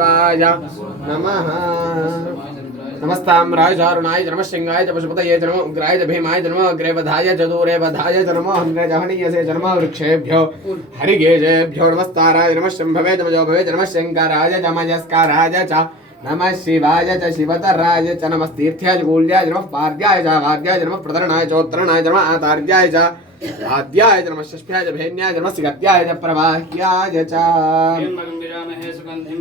य नमः नमस्ताय चारुणाय जनमशिङ्गाय च पशुपतये जनम उग्राय च भीमाय जनम अग्रेवधाय च दूरेवधाय च नमो हङ्गजहनीयसे जनम वृक्षेभ्यो हरिगेजेभ्यो नमस्ताराय नमः शम्भवे तमजो भवे जनमः शंकराय च च नम शिवाय च शिवतराय च नमः तीर्थ्याय पाद्याय च वाद्याय नमः प्रतरणाय चोत्तरणाय नमः आतार्याय च आद्याय च नमः षष्ठ्याय च भेन्याय च नमस्य च प्रवाह्याय च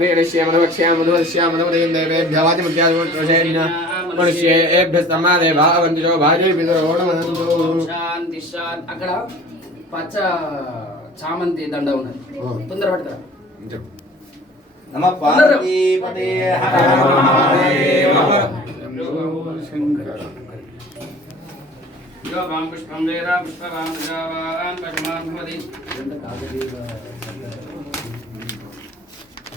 देवेन श्यामनवक्ष्यामनुवश्यामनवदयं देवेभ्यवादिमत्यादिवक्रोशेन मनुष्येभ्यः सम्मादेवावन्दिशो भार्ये पितरोणमनन्तु శాంతి శాంతి అక్కడ పచ్చ చామంతి దండ ఉన్నది తొందర పట్టుకురా నమ పార్వతీపదే హర నమ మహాదేవ శంకర పుష్పం వేరా పుష్పకాం ప్రజావాన్ పద్మాన్ భవతి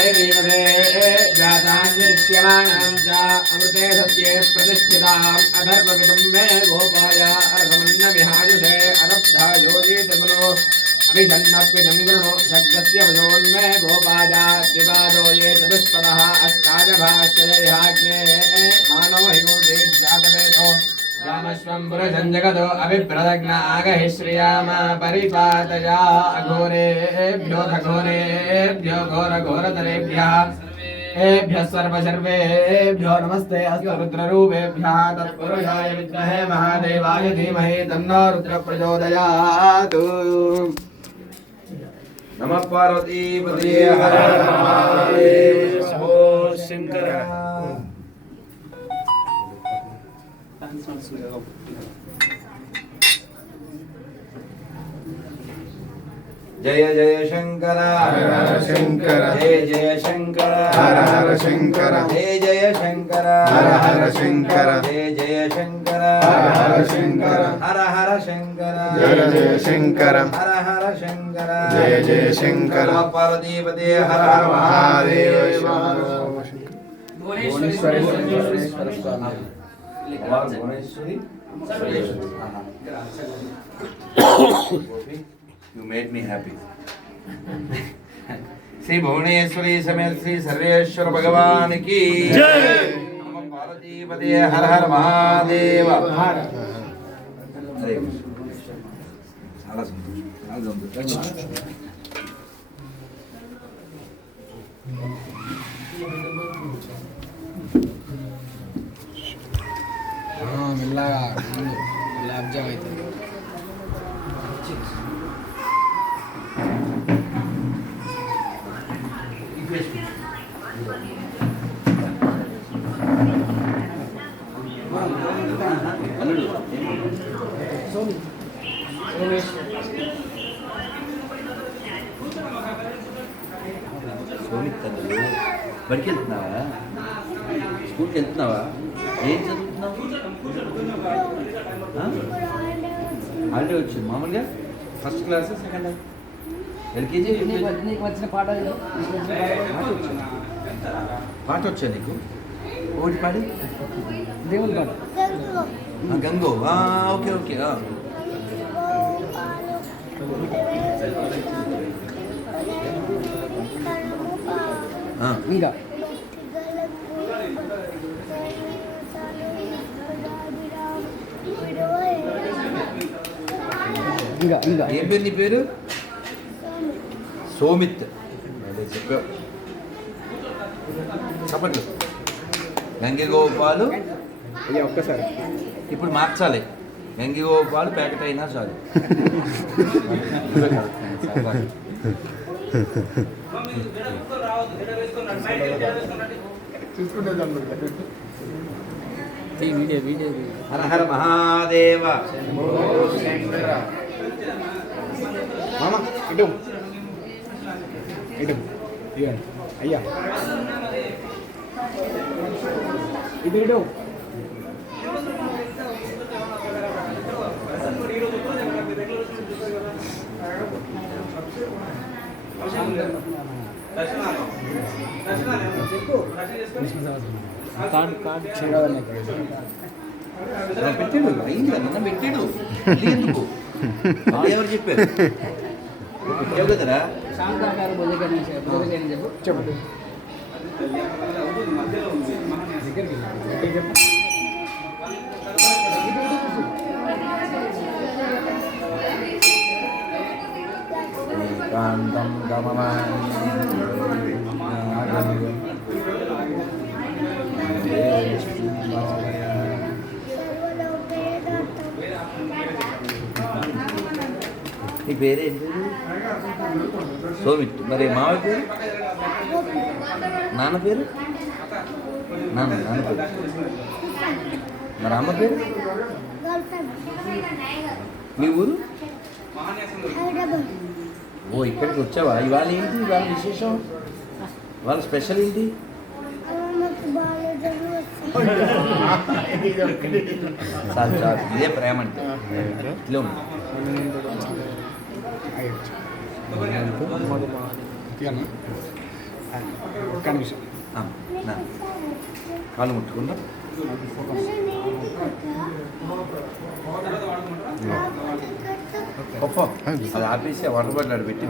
आयुर्वेदे जातान्यस्याणां च अमृते सत्ये प्रतिष्ठिताम् अधर्वविदं मे गोपाय अर्धमन्नमिहायुषे अनब्धा योजितमनो अभिषन्नपिदङ्गृणो शब्दस्य वजोन्मे गोपाया द्विपादो ये चतुष्पदः अष्टादभाश्चयहाग्ने मानवहिनो देध्यातवेदो श्यामश्वम् पुरशम् जगतो अभिप्रदग्न आगहि श्रियाम परिपातया अघोरेभ्योऽघोरेभ्यो घोरघोरतरेभ्यः। एभ्यः सर्वसर्वेभ्यो नमस्ते अस्तु रुद्ररूपेभ्यः तत्पुरुषाय विद्महे महादेवाय धीमहि तन्नो रुद्रप्रचोदयात्। नमः पार्वतीपतये हर नमः शङ्कर this जय जय शंकर। हर शंकर। जय जय शंकर। हर हर शंकर। जय जय शंकर। हर हर शंकर। जय जय शंकर। हर हर शंकर। हर हर शंकर। जय जय शंकर। हर हर शंकर। जय जय शंकर। देव हर हर Mahadev. Bhuvaneshwar. You made me happy Shri Bhuvaneshwari समेत श्री सर्वेश्वर भगवान की जय! पार्वतीपते हर हर महादेव। మెల్లగా గులాబ్ జామ్ అవుతుంది సోమిత్తలు బడికి వెళ్తున్నావా? స్కూల్కి వెళ్తున్నావా? ఏం చదువుతున్నావు? హాలిడే వచ్చింది. మామూలుగా ఫస్ట్ క్లాస్ సెకండ్ ఎల్కేజీ నీకు వచ్చిన పాట పాట? పాట వచ్చా నీకు? ఒకటి పాడి. దేవుని పాట. ఆ, గంగో. ఓకే ఓకే ఇంకా. ఇంకా ఇంకా. ఏం పేరు నీ పేరు? సోమిత్. అదే చెప్పావు చెప్పట్లు గంగగోపాలు. అయ్యా ఒక్కసారి. ఇప్పుడు మార్చాలి. గంగగోపాలు ప్యాకెట్ అయినా చాలు. హర హర మహాదేవ. మామ ఇటు ఇటు ఇవ్వండి. అయ్యా. ఇటు ఇటు కార్డ్ కార్డ్ పెట్టాడు అయింది నిన్న పెట్టాడు. ఎందుకు? ఎవరు చెప్పారు? చెప్పు. చెప్పండి కాంతం నీ పేరేంటి? సోమిత్ మరి మావ పేరు? నాన్న పేరు? నాన్న నాన్న పేరు. మరి అమ్మ పేరు? మీ ఊరు? ఓ ఇక్కడికి వచ్చావా? ఇవాళ ఏంటి? ఇవాళ విశేషం? వాళ్ళ స్పెషల్ ఏంటి? చాలు చాలు. ఇదే ప్రేమ అంటే. ఇట్లే ఉంది కాళ్ళు ముట్టుకుందా? గొప్ప అది ఆపేసి ఆడ పెట్టి